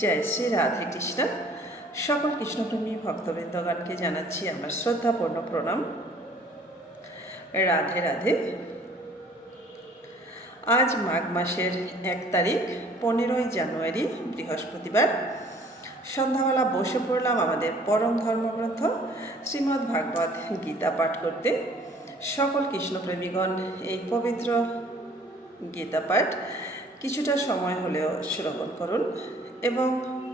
জয় শ্রী রাধে কৃষ্ণ। সকল কৃষ্ণপ্রেমী ভক্তবৃন্দগণকে জানাচ্ছি আমার শ্রদ্ধাপূর্ণ প্রণাম। রাধে রাধে। আজ মাঘ মাসের 1 তারিখ, 15ই জানুয়ারি, বৃহস্পতিবার। সন্ধ্যাবেলা বসে পড়লাম আমাদের পরম ধর্মগ্রন্থ শ্রীমদ্ ভাগবত গীতা পাঠ করতে। সকল কৃষ্ণপ্রেমীগণ এই পবিত্র গীতা পাঠ কিছুটা সময় হলেও শ্রবণ করুন এবং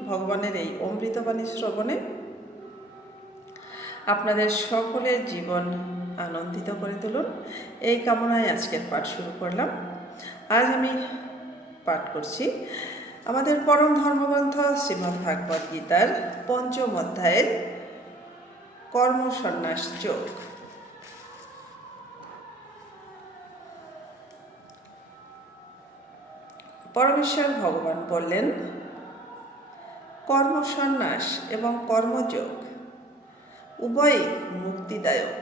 ভগবানের এই অমৃতবাণী শ্রবণে আপনাদের সকলের জীবন আনন্দিত করে তুলুন, এই কামনায় আজকের পাঠ শুরু করলাম। আজ আমি পাঠ করছি আমাদের পরম ধর্মগ্রন্থ শ্রীমদ্ ভাগবত গীতার 5ম অধ্যায়ের কর্মসন্ন্যাস যোগ। পরমেশ্বর ভগবান বললেন, কর্মসন্ন্যাস এবং কর্মযোগ উভয়ই মুক্তিদায়ক,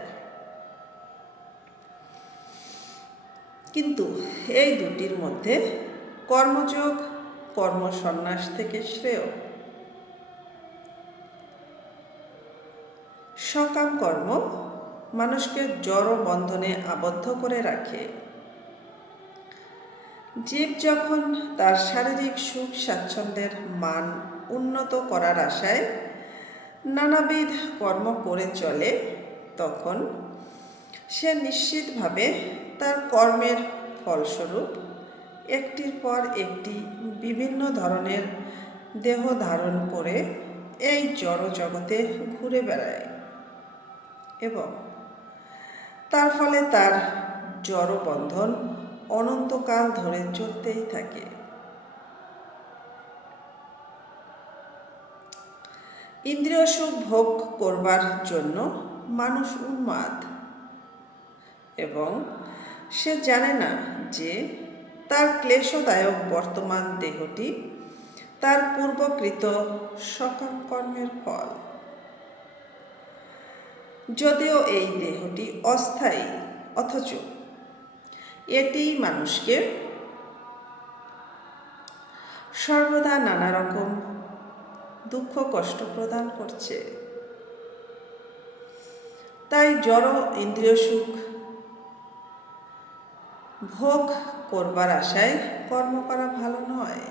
কিন্তু এই দুটির মধ্যে কর্মযোগ কর্মসন্ন্যাস থেকে শ্রেয়। সকাম কর্ম মানুষকে জড় বন্ধনে আবদ্ধ করে রাখে। জীব যখন তার শারীরিক সুখ স্বাচ্ছন্দ্যের মান উন্নত করার আশায় নানাবিধ কর্ম করে চলে, তখন সে নিশ্চিতভাবে তার কর্মের ফলস্বরূপ একটির পর একটি বিভিন্ন ধরনের দেহ ধারণ করে এই জড় জগতে ঘুরে বেড়ায় এবং তার ফলে তার জড় বন্ধন অনন্তকাল ধরে চলতেই থাকে। ইন্দ্রিয় সুখ ভোগ করবার জন্য মানুষ উন্মাদ এবং সে জানে না যে তার ক্লেশদায়ক বর্তমান দেহটি তার পূর্বকৃত সকাম কর্মের ফল। যদিও এই দেহটি অস্থায়ী, অথচ এটি মানুষকে সর্বদা নানা রকম দুঃখ কষ্ট প্রদান করছে। তাই জড় ইন্দ্রিয় সুখ ভোগ করবার আশায় কর্ম করা ভালো নয়।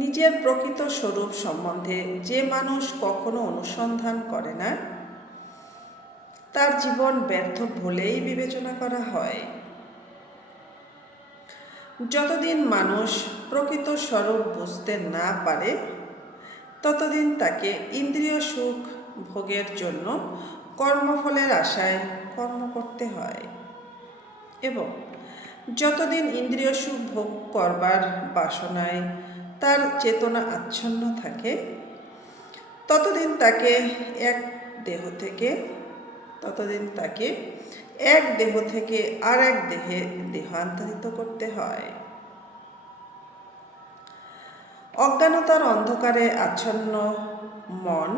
নিজের প্রকৃত স্বরূপ সম্বন্ধে যে মানুষ কখনো অনুসন্ধান করে না, তার জীবন ব্যর্থ বলেই বিবেচনা করা হয়। যতদিন মানুষ প্রকৃত স্বরূপ বুঝতে না পারে, ততদিন তাকে ইন্দ্রিয় সুখ ভোগের জন্য কর্মফলের আশায় কর্ম করতে হয় এবং যতদিন ইন্দ্রিয় সুখ ভোগ করবার বাসনায় তার চেতনা আচ্ছন্ন থাকে, ততদিন তাকে এক দেহ থেকে আর এক দেহে দেহান্তরিত করতে হয়। অজ্ঞানতার অন্ধকারে আচ্ছন্ন মন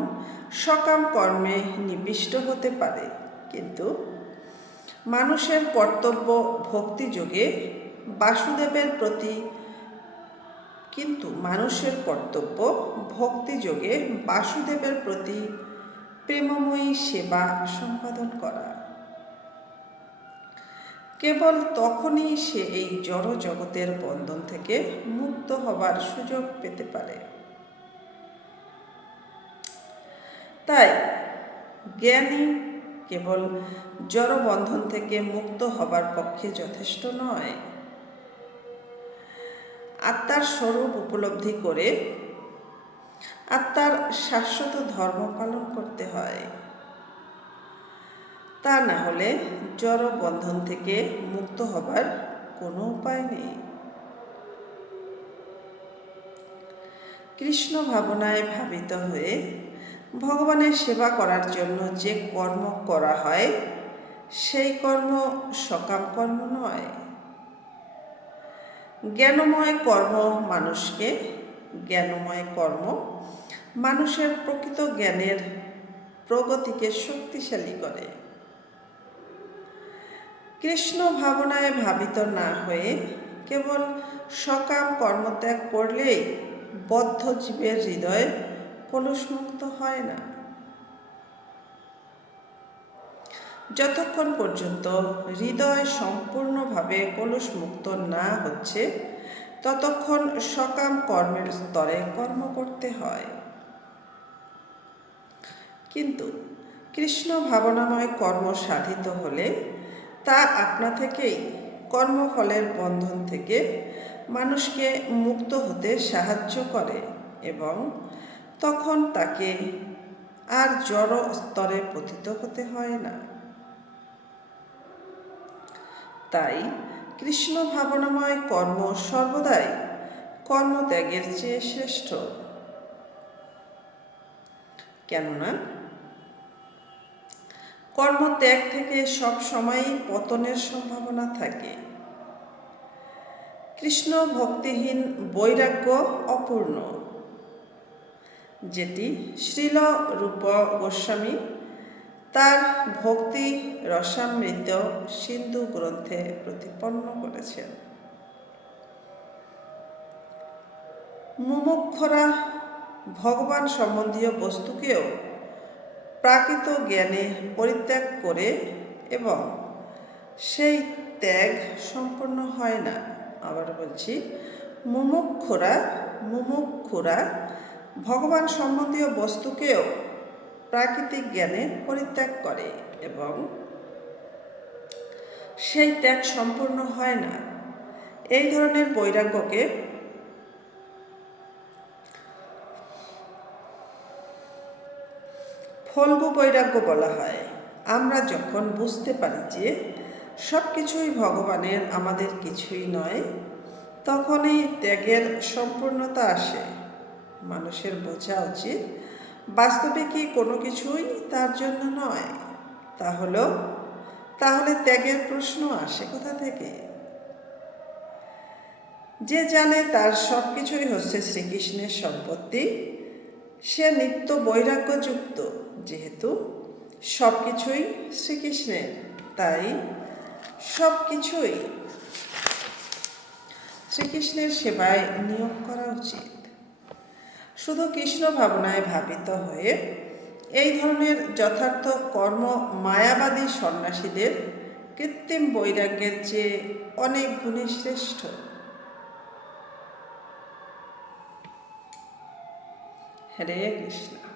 সকাম কর্মে নিবিষ্ট হতে পারে, কিন্তু মানুষের কর্তব্য ভক্তিযোগে বাসুদেবের প্রতি প্রেমময়ী সেবা সম্পাদন করা। কেবল তখনই সে এই জড় জগতের বন্ধন থেকে মুক্ত হবার সুযোগ পেতে পারে। তাই জ্ঞানী কেবল জড় বন্ধন থেকে মুক্ত হবার পক্ষে যথেষ্ট নয়। আত্মার স্বরূপ উপলব্ধি করে আত্মার শাশ্বত ধর্ম পালন করতে হয়। তা না হলে জড় বন্ধন থেকে মুক্ত হবার কোনো উপায় নেই। কৃষ্ণ ভাবনায় ভাবিত হয়ে ভগবানের সেবা করার জন্য যে কর্ম করা হয়, সেই কর্ম সকাম কর্ম নয়। জ্ঞানময় কর্ম মানুষের প্রকৃত জ্ঞানের প্রগতিকে শক্তিশালী করে। কৃষ্ণ ভাবনায় ভাবিত না হয়ে কেবল সকাম কর্মত্যাগ করলেই বদ্ধ জীবের হৃদয় কলুষমুক্ত হয় না। যতক্ষণ পর্যন্ত হৃদয় সম্পূর্ণভাবে কলুষমুক্ত না হচ্ছে ততক্ষণ সকাম কর্মের স্তরে কর্ম করতে হয়। কিন্তু কৃষ্ণ ভাবনাময় কর্ম সাধিত হলে তা আপনা থেকেই কর্মফলের বন্ধন থেকে মানুষকে মুক্ত হতে সাহায্য করে এবং তখন তাকে আর জড় স্তরে পতিত হতে হয় না। তাই কৃষ্ণ ভাবনাময় কর্ম সর্বদাই কর্মত্যাগের চেয়ে শ্রেষ্ঠ। কেননা কর্মত্যাগ থেকে সব সময়ই পতনের সম্ভাবনা থাকে। কৃষ্ণ ভক্তিহীন বৈরাগ্য অপূর্ণ, যেটি শ্রীল রূপ গোস্বামী তার ভক্তি রসামৃত সিন্ধু গ্রন্থে প্রতিপন্ন করেছেন। মুমুক্ষুরা ভগবান সম্বন্ধীয় বস্তুকেও প্রাকৃত জ্ঞানে পরিত্যাগ করে এবং সেই ত্যাগ সম্পন্ন হয় না। আবার বলছি, মুমুক্ষুরা ভগবান সম্বন্ধীয় বস্তুকেও প্রাকৃতিক জ্ঞানে পরিত্যাগ করে এবং সেই ত্যাগ সম্পূর্ণ হয় না। এই ধরনের বৈরাগ্যকে ফল্গু বৈরাগ্য বলা হয়। আমরা যখন বুঝতে পারি যে সব কিছুই ভগবানের, আমাদের কিছুই নয়, তখনই ত্যাগের সম্পূর্ণতা আসে। মানুষের বোঝা উচিত বাস্তবে কি কোনো কিছুই তার জন্য নয়। তাহলে ত্যাগের প্রশ্ন আসে কোথা থেকে? যে জানে তার সব কিছুই হচ্ছে শ্রীকৃষ্ণের সম্পত্তি, সে নিত্য বৈরাগ্যযুক্ত। যেহেতু সব কিছুই শ্রীকৃষ্ণের, তাই সব কিছুই শ্রীকৃষ্ণের সেবায় নিয়োগ করা উচিত। শুধু কৃষ্ণ ভাবনায় ভাবিত হয়ে এই ধরনের যথার্থ কর্ম মায়াবাদী সন্ন্যাসীদের কৃত্রিম বৈরাগ্যের চেয়ে অনেক গুণে শ্রেষ্ঠ। হরে কৃষ্ণ।